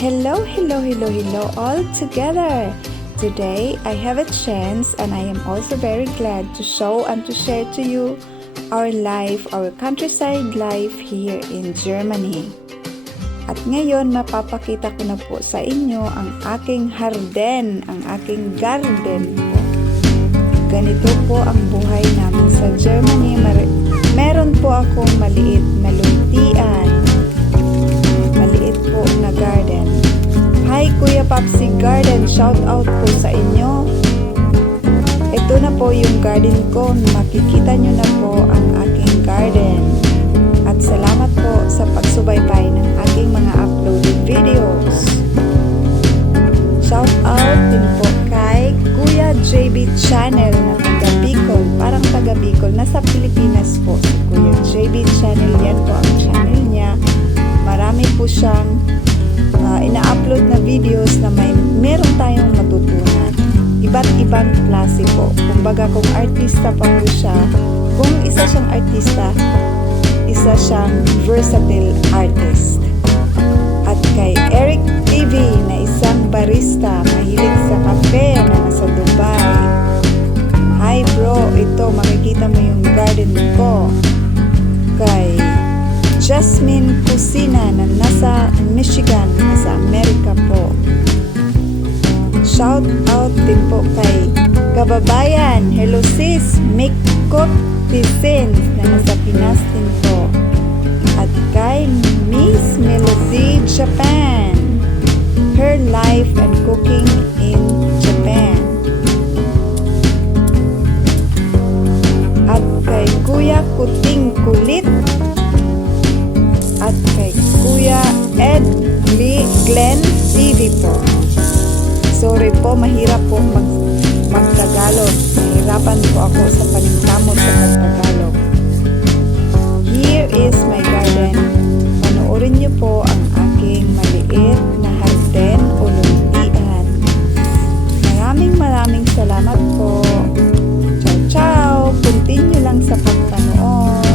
Hello, hello, hello, hello all together. Today I have a chance and I am also very glad to show and to share to you our life, our countryside life here in Germany. At ngayon mapapakita ko na po sa inyo ang aking harden, ang aking garden po. Ganito po ang buhay namin sa Germany. Meron po akong maliit na luntian. Maliit po na garden. Hi Kuya Papsi Garden, shout out po sa inyo. Ito na po yung garden ko. Makikita nyo na po ang aking garden. At salamat po sa pagsubaybay ng aking mga uploaded videos. Shout out din po kay Kuya JB Channel na taga Bicol. Parang taga Bicol. Nasa Pilipinas po si Kuya JB Channel. Yan po ang channel niya. Marami po siyang ina-upload na videos na meron tayong matutunan. Iba't ibang klase po. Kumbaga kung artista pa po siya, kung isa siyang artista, isa siyang versatile artist. At kay Eric TV na isang barista, mahilig sa kape na nasa Dubai. Hi bro, ito makikita mo yung garden ko. Kay Jasmine Kusina na nasa Michigan, nasa Amerika po. Shout out din po kay Kababayan, hello sis, Mikot Pisins na nasa Pinas din po. At kay Miss Melody Japan, her life and cooking in Japan. At kay Kuya Kuting Kulit, at kay Kuya Ed Glenn TV po. Sorry po, mahirap po mag-Tagalog. Mahirapan po ako sa paningkamot sa pag-Tagalog. Here is my garden. Panoorin niyo po ang aking maliit na harden o luntian. Maraming salamat po. Ciao, ciao! Continue lang sa pagpanood.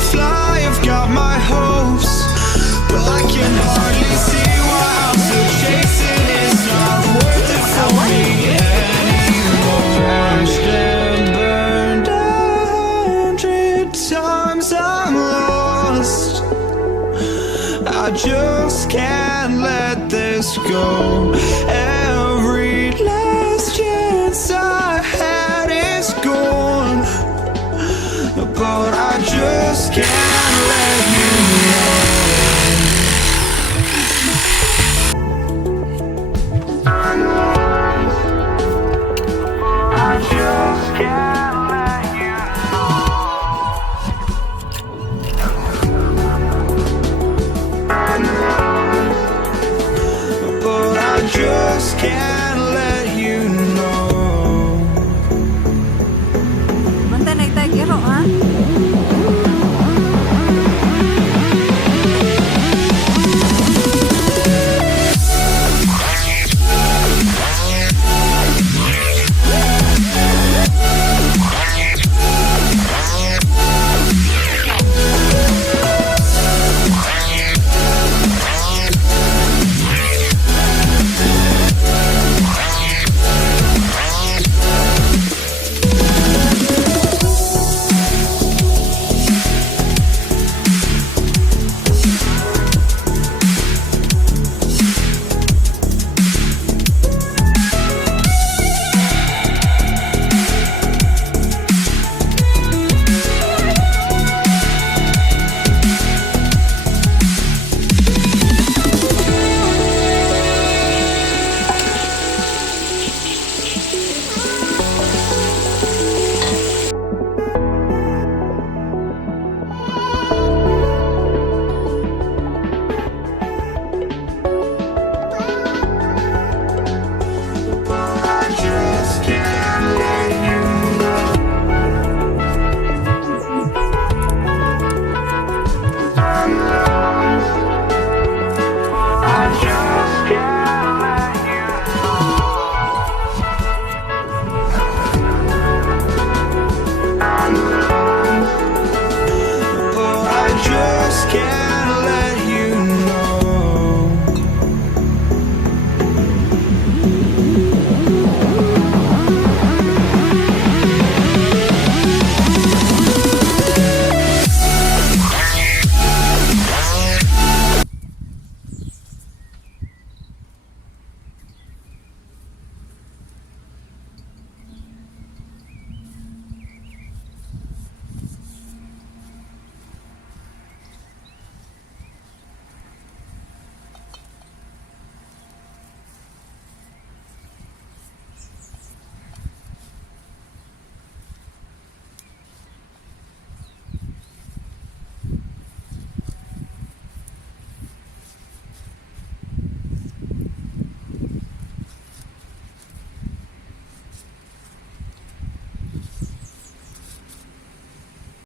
fly, I've got my hopes, but I can hardly see why I'm still chasing. It's not worth it for me anymore. Crashed and burned 100 times, I'm lost. I just can't let this go. Every last chance I had is gone, but I just can't let you know. I just can't let you know. But I just can't let you know. Manta nagtagiro ha? Just can't